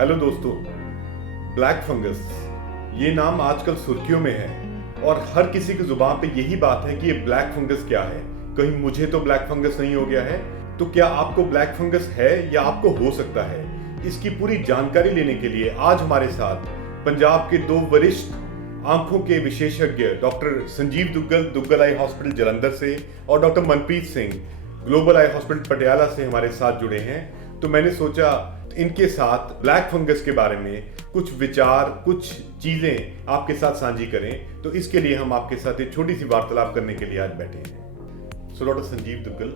Hello दोस्तों, black fungus ये नाम आजकल सुर्खियों में है और हर किसी की जुबान पे यही बात है कि ये ब्लैक फंगस क्या है। कहीं मुझे तो ब्लैक फंगस नहीं हो गया है, तो क्या आपको ब्लैक फंगस है या आपको हो सकता है? इसकी पूरी जानकारी लेने के लिए आज हमारे साथ पंजाब के दो वरिष्ठ आंखों के विशेषज्ञ doctor Sanjeev Duggal eye hospital Jalandhar से और doctor Manpreet Singh global eye hospital Patiala से हमारे साथ जुड़े हैं। तो मैंने सोचा इनके साथ ब्लैक फंगस के बारे में कुछ विचार, कुछ चीजें आपके साथ साझी करें। तो इसके लिए हम आपके साथ एक छोटी सी वार्तालाप करने के लिए आज बैठे हैं। सो डॉक्टर संजीव दुग्गल,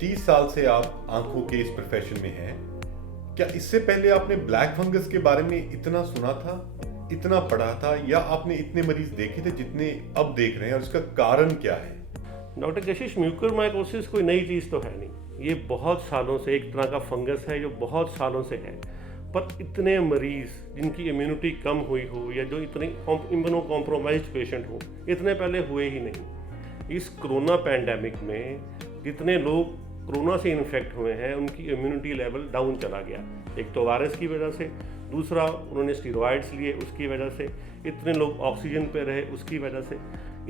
30 साल से आप आंखों के इस प्रोफेशन में हैं। क्या इससे पहले आपने ब्लैक फंगस के बारे में इतना सुना था, इतना पढ़ा था, या आपने इतने मरीज देखे थे जितने अब देख रहे हैं, और इसका कारण क्या है? डॉक्टर कशिश, म्यूकोरमाइकोसिस कोई नई चीज़ तो है नहीं। ये बहुत सालों से एक तरह का फंगस है जो बहुत सालों से है, पर इतने मरीज़ जिनकी इम्यूनिटी कम हुई हो या जो इतने इम्यूनो कॉम्प्रोमाइज्ड पेशेंट हो, इतने पहले हुए ही नहीं। इस कोरोना पैंडेमिक में जितने लोग कोरोना से इन्फेक्ट हुए हैं उनकी इम्यूनिटी लेवल डाउन चला गया। एक तो वायरस की वजह से, दूसरा उन्होंने स्टीरॉयड्स लिए उसकी वजह से, इतने लोग ऑक्सीजन पे रहे उसकी वजह से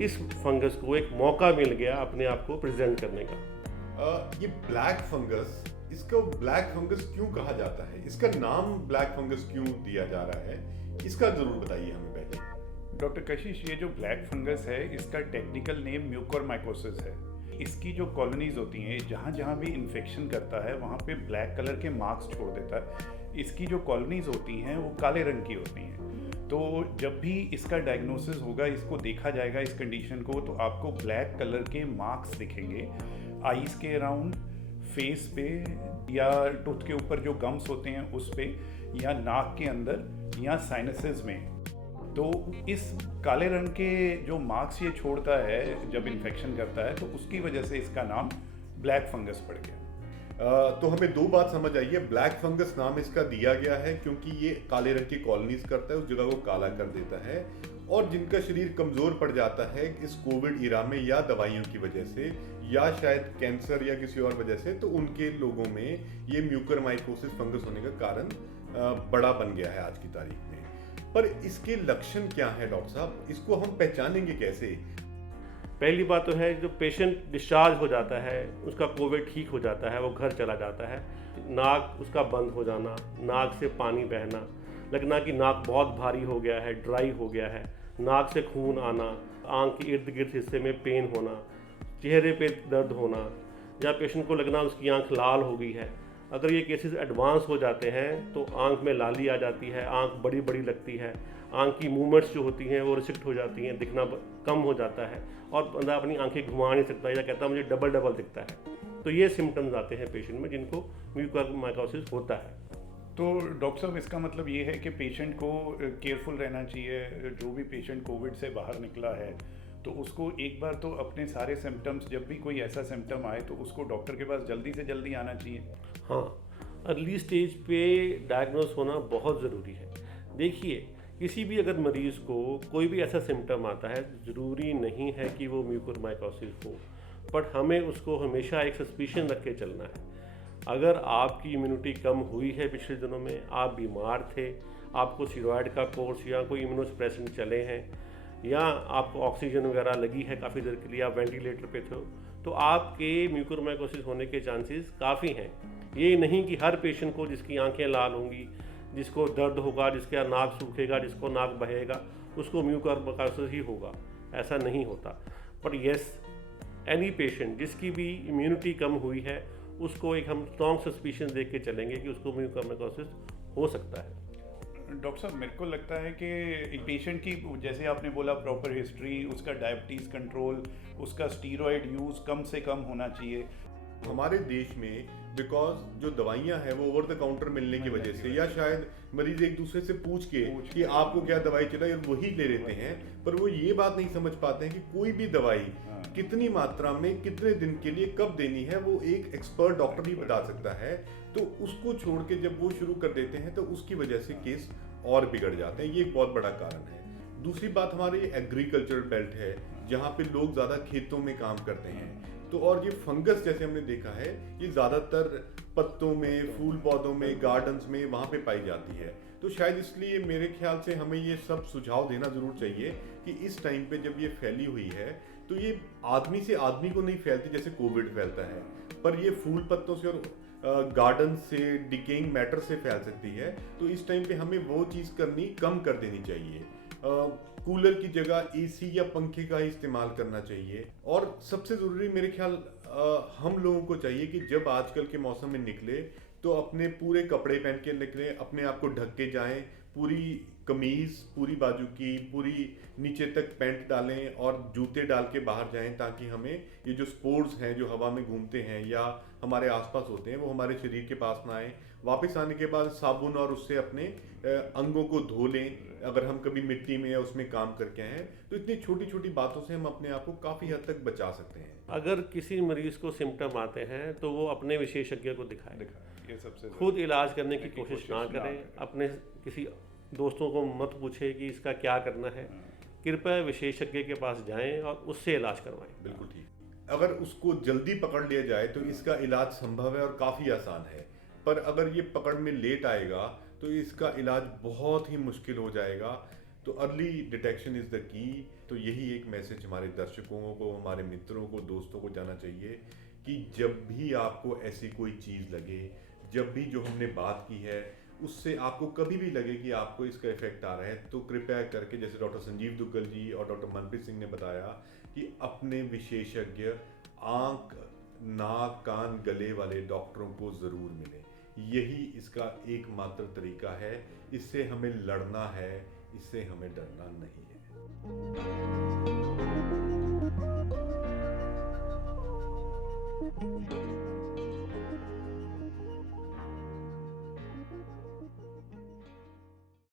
इस फंगस को एक मौका मिल गया अपने आप को प्रेजेंट करने का। ये ब्लैक फंगस, इसको ब्लैक फंगस क्यों कहा जाता है? इसका नाम ब्लैक फंगस क्यों दिया जा रहा है? इसका जरूर बताइए हमें पहले। डॉक्टर कशिश, ये जो ब्लैक फंगस है इसका टेक्निकल नेम म्यूकोरमाइकोसिस है। इसकी जो कॉलोनीज होती हैं, जहाँ जहाँ भी इन्फेक्शन करता है वहाँ पे ब्लैक कलर के मार्क्स छोड़ देता है। इसकी जो कॉलोनीज होती हैं वो काले रंग की होती हैं। तो जब भी इसका डायग्नोसिस होगा, इसको देखा जाएगा इस कंडीशन को, तो आपको ब्लैक कलर के मार्क्स दिखेंगे आईज के अराउंड, फेस पे, या टूथ के ऊपर जो गम्स होते हैं उस पे, या नाक के अंदर, या साइनसेस में। तो इस काले रंग के जो मार्क्स ये छोड़ता है जब इन्फेक्शन करता है, तो उसकी वजह से इसका नाम ब्लैक फंगस पड़ गया। तो हमें दो बात समझ आई है। ब्लैक फंगस नाम इसका दिया गया है क्योंकि ये काले रंग की कॉलोनीज करता है, उस जगह को काला कर देता है, और जिनका शरीर कमजोर पड़ जाता है इस कोविड इरा में, या दवाइयों की वजह से, या शायद कैंसर या किसी और वजह से, तो उनके लोगों में ये म्यूकोरमाइकोसिस फंगस होने का कारण बड़ा बन गया है आज की तारीख में। पर इसके लक्षण क्या है डॉक्टर साहब? इसको हम पहचानेंगे कैसे? पहली बात तो है, जो पेशेंट डिस्चार्ज हो जाता है, उसका कोविड ठीक हो जाता है, वो घर चला जाता है, नाक उसका बंद हो जाना, नाक से पानी बहना, लगना कि नाक बहुत भारी हो गया है, ड्राई हो गया है, नाक से खून आना, आंख के इर्द गिर्द हिस्से में पेन होना, चेहरे पे दर्द होना, या पेशेंट को लगना उसकी आंख लाल हो गई है। अगर ये केसेस एडवांस हो जाते हैं तो आंख में लाली आ जाती है, आंख बड़ी बड़ी लगती है, आंख की मूवमेंट्स जो होती हैं वो रिस्ट्रिक्ट हो जाती हैं, दिखना कम हो जाता है, और बंदा अपनी आंखें घुमा नहीं सकता या कहता मुझे डबल डबल दिखता है। तो ये सिम्टम्स आते हैं पेशेंट में जिनको म्यूकोरमाइकोसिस होता है। तो डॉक्टर साहब, इसका मतलब ये है कि पेशेंट को केयरफुल रहना चाहिए। जो भी पेशेंट कोविड से बाहर निकला है तो उसको एक बार तो अपने सारे सिम्टम्स, जब भी कोई ऐसा सिम्टम आए तो उसको डॉक्टर के पास जल्दी से जल्दी आना चाहिए। हाँ, अर्ली स्टेज पे डायग्नोस होना बहुत ज़रूरी है। देखिए, किसी भी अगर मरीज़ को कोई भी ऐसा सिम्टम आता है, ज़रूरी नहीं है कि वो म्यूकोरमाइकोसिस हो, बट हमें उसको हमेशा एक सस्पिशन रख के चलना है। अगर आपकी इम्यूनिटी कम हुई है पिछले दिनों में, आप बीमार थे, आपको स्टीरॉयड का कोर्स या कोई इम्यूनोसप्रेसेंट चले हैं, या आपको ऑक्सीजन वगैरह लगी है काफ़ी देर के लिए, आप वेंटिलेटर पे थे, तो आपके म्यूकोरमाइकोसिस होने के चांसेस काफ़ी हैं। ये नहीं कि हर पेशेंट को जिसकी आंखें लाल होंगी, जिसको दर्द होगा, जिसका नाक सूखेगा, जिसको नाक बहेगा, उसको म्यूकोरमाइकोसिस ही होगा, ऐसा नहीं होता। पर येस, एनी पेशेंट जिसकी भी इम्यूनिटी कम हुई है उसको एक हम स्ट्रॉन्ग सस्पिशन देख के चलेंगे कि उसको म्यूकोरमाइकोसिस हो सकता है। डॉक्टर साहब, मेरे को लगता है कि एक पेशेंट की, जैसे आपने बोला, प्रॉपर हिस्ट्री, उसका डायबिटीज़ कंट्रोल, उसका स्टीरॉयड यूज़ कम से कम होना चाहिए। हमारे देश में बिकॉज जो दवाइयां हैं वो ओवर द काउंटर मिलने की वजह से, या शायद मरीज एक दूसरे से पूछ के कि आपको क्या दवाई चाहिए वही ले लेते हैं, पर वो ये बात नहीं समझ पाते हैं कि कोई भी दवाई कितनी मात्रा में कितने दिन के लिए कब देनी है वो एक एक्सपर्ट डॉक्टर ही बता सकता है। तो उसको छोड़ के जब वो शुरू कर देते हैं तो उसकी वजह से केस और बिगड़ जाते हैं। ये एक बहुत बड़ा कारण है। दूसरी बात, हमारे एग्रीकल्चरल बेल्ट है जहाँ पे लोग ज़्यादा खेतों में काम करते हैं, तो और ये फंगस जैसे हमने देखा है ये ज़्यादातर पत्तों में, फूल पौधों में, गार्डन्स में वहाँ पे पाई जाती है। तो शायद इसलिए मेरे ख्याल से हमें ये सब सुझाव देना ज़रूर चाहिए कि इस टाइम पे जब ये फैली हुई है तो ये आदमी से आदमी को नहीं फैलती जैसे कोविड फैलता है, पर ये फूल पत्तों से और गार्डन से, डिकेइंग मैटर से फैल सकती है। तो इस टाइम पे हमें वो चीज़ करनी कम कर देनी चाहिए। कूलर की जगह एसी या पंखे का ही इस्तेमाल करना चाहिए। और सबसे ज़रूरी मेरे ख्याल हम लोगों को चाहिए कि जब आजकल के मौसम में निकले तो अपने पूरे कपड़े पहन के निकलें, अपने आप को ढक के जाएं, पूरी कमीज, पूरी बाजू की, पूरी नीचे तक पैंट डालें और जूते डाल के बाहर जाएं, ताकि हमें ये जो स्पोर्स हैं जो हवा में घूमते हैं या हमारे आसपास होते हैं वो हमारे शरीर के पास ना आए। वापस आने के बाद साबुन और उससे अपने अंगों को धो लें अगर हम कभी मिट्टी में या उसमें काम करके आए हैं। तो इतनी छोटी छोटी बातों से हम अपने आप को काफ़ी हद तक बचा सकते हैं। अगर किसी मरीज को सिम्टम आते हैं तो वो अपने विशेषज्ञ को दिखाएं। ये सबसे खुद इलाज करने की कोशिश ना करें। अपने किसी दोस्तों को मत पूछे कि इसका क्या करना है। कृपया विशेषज्ञ के पास जाएं और उससे इलाज करवाएं। बिल्कुल ठीक। अगर उसको जल्दी पकड़ लिया जाए तो इसका इलाज संभव है और काफ़ी आसान है, पर अगर ये पकड़ में लेट आएगा तो इसका इलाज बहुत ही मुश्किल हो जाएगा। तो early detection is the key. तो यही एक मैसेज हमारे दर्शकों को, हमारे मित्रों को, दोस्तों को जाना चाहिए कि जब भी आपको ऐसी कोई चीज़ लगे, जब भी जो हमने बात की है उससे आपको कभी भी लगे कि आपको इसका इफेक्ट आ रहा है, तो कृपया करके जैसे डॉक्टर संजीव दुग्गल जी और डॉक्टर मनप्रीत सिंह ने बताया कि अपने विशेषज्ञ आँख, नाक, कान, गले वाले डॉक्टरों को ज़रूर मिलें। यही इसका एकमात्र तरीका है। इससे हमें लड़ना है, इससे हमें डरना नहीं है।